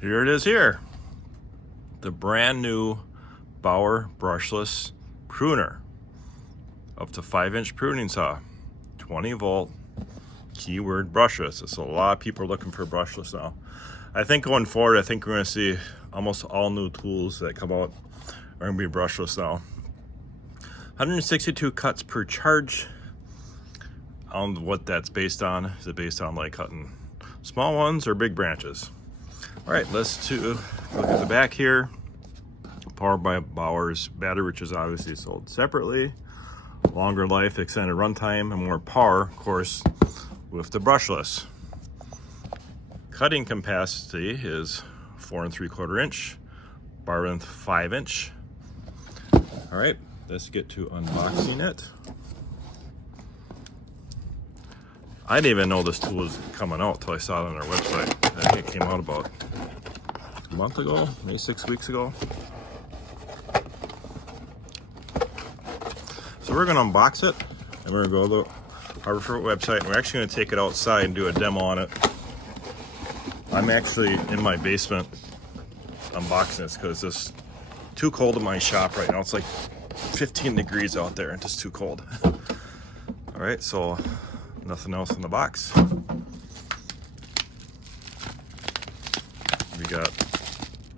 Here it is here. The brand new BAUER brushless pruner. Up to 5-inch pruning saw. 20 volt, keyword brushless. So a lot of people are looking for brushless now. I think going forward, I think we're gonna see almost all new tools that come out are gonna be brushless now. 162 cuts per charge. I don't know what that's based on. Is it based on like cutting small ones or big branches? All right, let's look at the back here. Powered by BAUER's battery, which is obviously sold separately. Longer life, extended runtime, and more power, of course, with the brushless. Cutting capacity is 4 3/4 inch, bar length 5 inch. All right, let's get to unboxing it. I didn't even know this tool was coming out until I saw it on their website. I think it came out about a month ago, maybe 6 weeks ago. So we're gonna unbox it, and we're gonna go to the Harbor Freight website, and we're actually gonna take it outside and do a demo on it. I'm actually in my basement unboxing this because it's too cold in my shop right now. It's like 15 degrees out there and just too cold. All right, so nothing else in the box. We got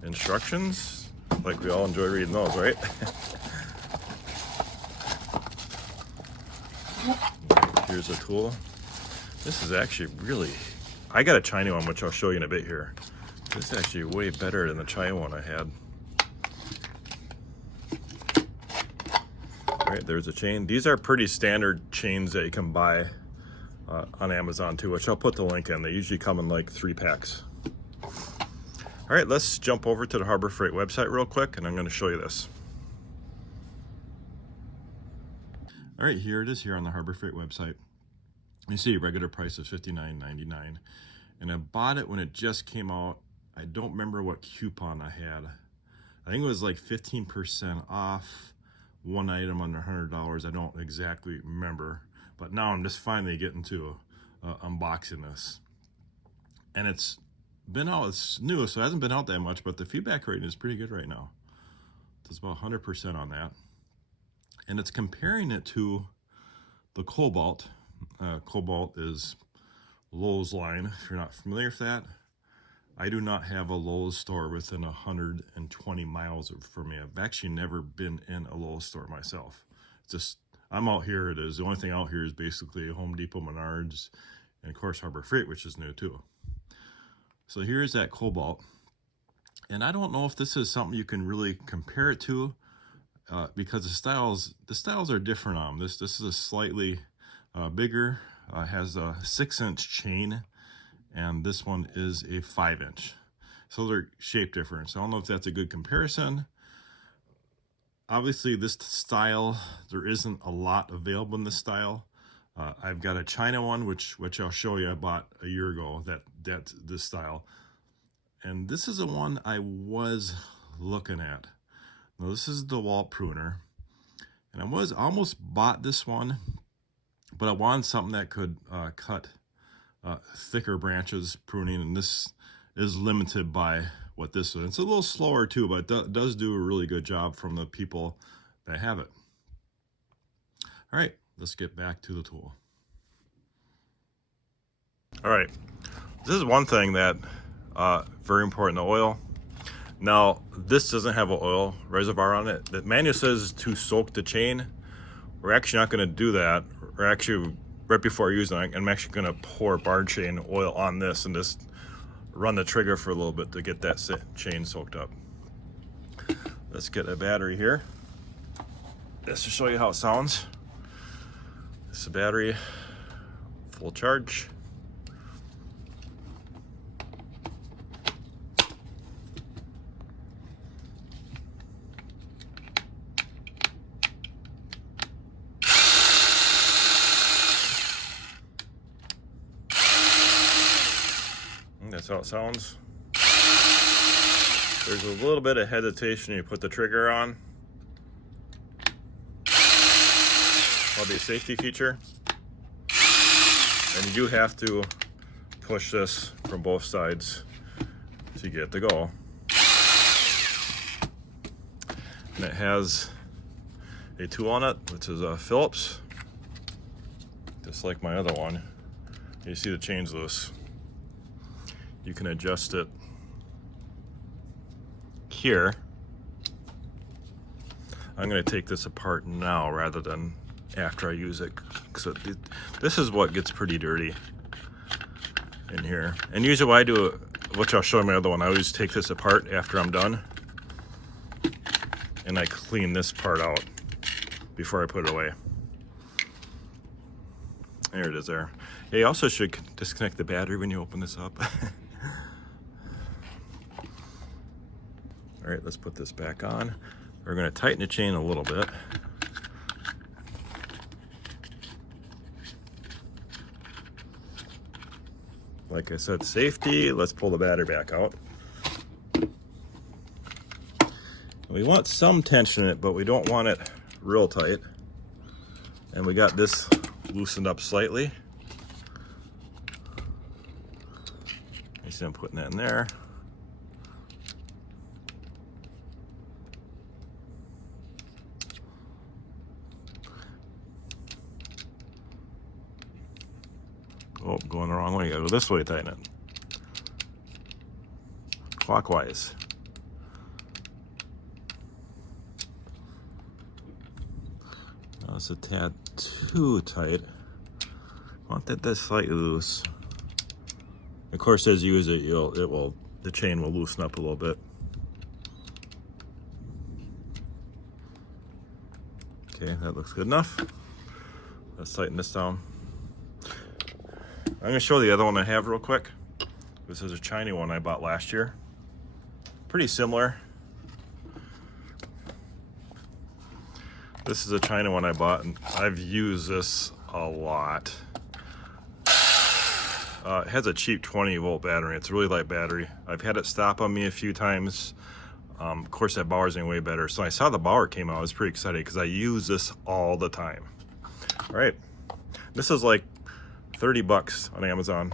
instructions, like we all enjoy reading those, right? Here's a tool. This is actually really, I got a China one, which I'll show you in a bit here. This is actually way better than the China one I had. All right, there's a chain. These are pretty standard chains that you can buy on Amazon too, which I'll put the link in. They usually come in like 3 packs. All right, let's jump over to the Harbor Freight website real quick, and I'm going to show you this. All right, here it is here on the Harbor Freight website. You see regular price is $59.99, and I bought it when it just came out. I don't remember what coupon I had. I think it was like 15% off one item under $100. I don't exactly remember, but now I'm just finally getting to unboxing this. And it's been out, it's new, so it hasn't been out that much, but the feedback rating is pretty good right now. It's about 100% on that. And it's comparing it to the Cobalt. Cobalt is Lowe's line, if you're not familiar with that. I do not have a Lowe's store within 120 miles from me. I've actually never been in a Lowe's store myself. It's just, I'm out here, it is. The only thing out here is basically Home Depot, Menards, and of course Harbor Freight, which is new too. So here's that Cobalt. And I don't know if this is something you can really compare it to, because the styles are different on them. This is a slightly bigger, has a 6-inch chain, and this one is a 5-inch. So they're shape difference. I don't know if that's a good comparison. Obviously this style, there isn't a lot available in this style. I've got a China one, which I'll show you I bought a year ago, that's this style. And this is the one I was looking at. Now this is the DeWalt pruner. And I almost bought this one, but I wanted something that could cut thicker branches, pruning, and this is limited by what this is. It's a little slower too, but it does do a really good job from the people that have it. All right, let's get back to the tool. All right, this is one thing that very important, the oil. Now, this doesn't have an oil reservoir on it. The manual says to soak the chain. We're actually not gonna do that. We're actually, right before using it, I'm actually gonna pour bar chain oil on this and just run the trigger for a little bit to get that chain soaked up. Let's get a battery here. Just to show you how it sounds. This is a battery, full charge. That's how it sounds. There's a little bit of hesitation when you put the trigger on. Probably a safety feature. And you do have to push this from both sides to get it to go. And it has a tool on it, which is a Phillips, just like my other one. You see the chain's loose. You can adjust it here. I'm going to take this apart now rather than after I use it, because this is what gets pretty dirty in here. And usually what I do, which I'll show you my other one, I always take this apart after I'm done and I clean this part out before I put it away. There it is there. Yeah, you also should disconnect the battery when you open this up. All right, let's put this back on. We're going to tighten the chain a little bit. Like I said, safety. Let's pull the battery back out. We want some tension in it, but we don't want it real tight. And we got this loosened up slightly. You see I'm putting that in there. Oh, going the wrong way. You gotta go this way to tighten it. Clockwise. Now it's a tad too tight. I want that slightly loose. Of course, as you use it, the chain will loosen up a little bit. Okay, that looks good enough. Let's tighten this down. I'm going to show the other one I have real quick. This is a China one I bought last year. Pretty similar. This is a China one I bought, and I've used this a lot. It has a cheap 20-volt battery. It's a really light battery. I've had it stop on me a few times. Of course, that BAUER's ain't way better. So I saw the BAUER came out. I was pretty excited because I use this all the time. All right. This is like 30 bucks on Amazon.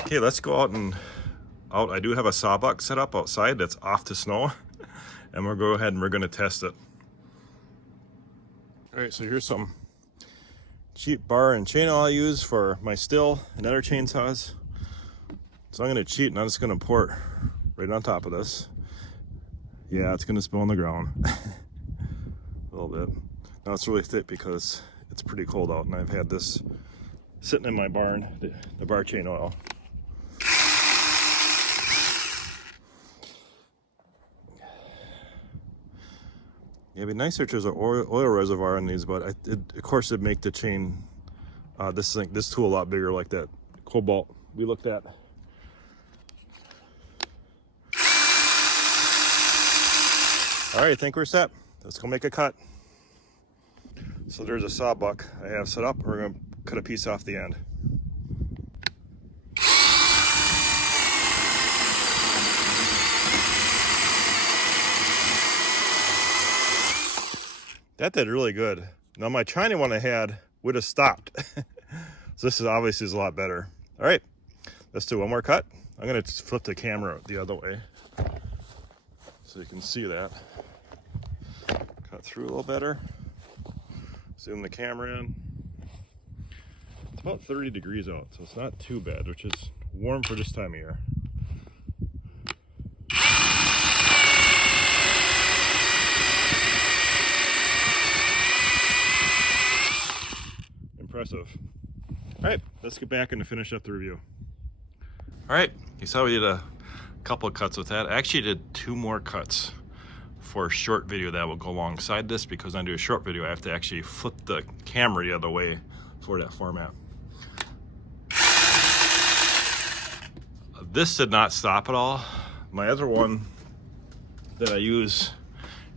Okay, let's go out and I do have a sawbuck set up outside that's off to snow, and we'll go ahead and we're going to test it. All right, so here's some cheap bar and chain I use for my still and other chainsaws. So I'm going to cheat and I'm just going to pour it right on top of this. Yeah, it's going to spill on the ground a little bit. Now it's really thick because it's pretty cold out, and I've had this sitting in my barn, the bar chain oil. Yeah, it'd be nicer if there's an oil reservoir in these, but of course it'd make the chain, this tool a lot bigger, like that Cobalt we looked at. All right, I think we're set. Let's go make a cut. So there's a sawbuck I have set up. We're going to cut a piece off the end. That did really good. Now my China one I had would have stopped. So this is obviously a lot better. All right, let's do one more cut. I'm going to flip the camera the other way so you can see that. Cut through a little better. Zoom the camera in. It's about 30 degrees out, so it's not too bad, which is warm for this time of year. Impressive. All right, let's get back and finish up the review. All right, you saw we did a couple of cuts with that. I actually did 2 more cuts for a short video that will go alongside this, because when I do a short video I have to actually flip the camera the other way for that format. This did not stop at all. My other one that I use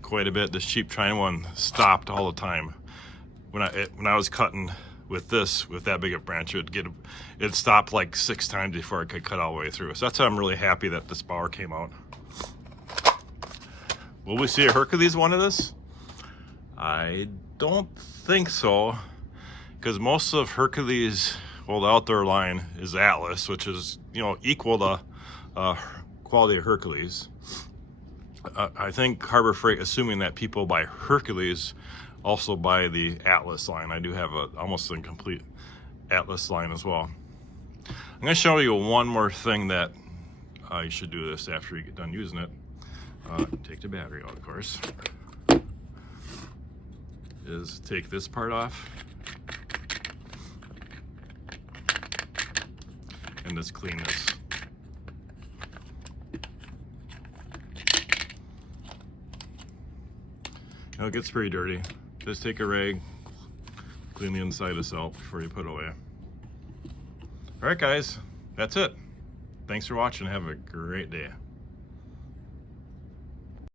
quite a bit, this cheap China one, stopped all the time. When I was cutting with that big a branch, it stopped like 6 times before I could cut all the way through. So that's why I'm really happy that this BAUER came out. Will we see a Hercules one of this? I don't think so, because most of Hercules, well, the outdoor line is Atlas, which is, you know, equal to quality of Hercules. I think Harbor Freight, assuming that people buy Hercules, also buy the Atlas line. I do have almost a complete Atlas line as well. I'm going to show you one more thing that you should do this after you get done using it. Take the battery out, of course. Is take this part off and just clean this. Now it gets pretty dirty. Just take a rag, clean the inside of this out before you put it away. All right, guys, that's it. Thanks for watching. Have a great day.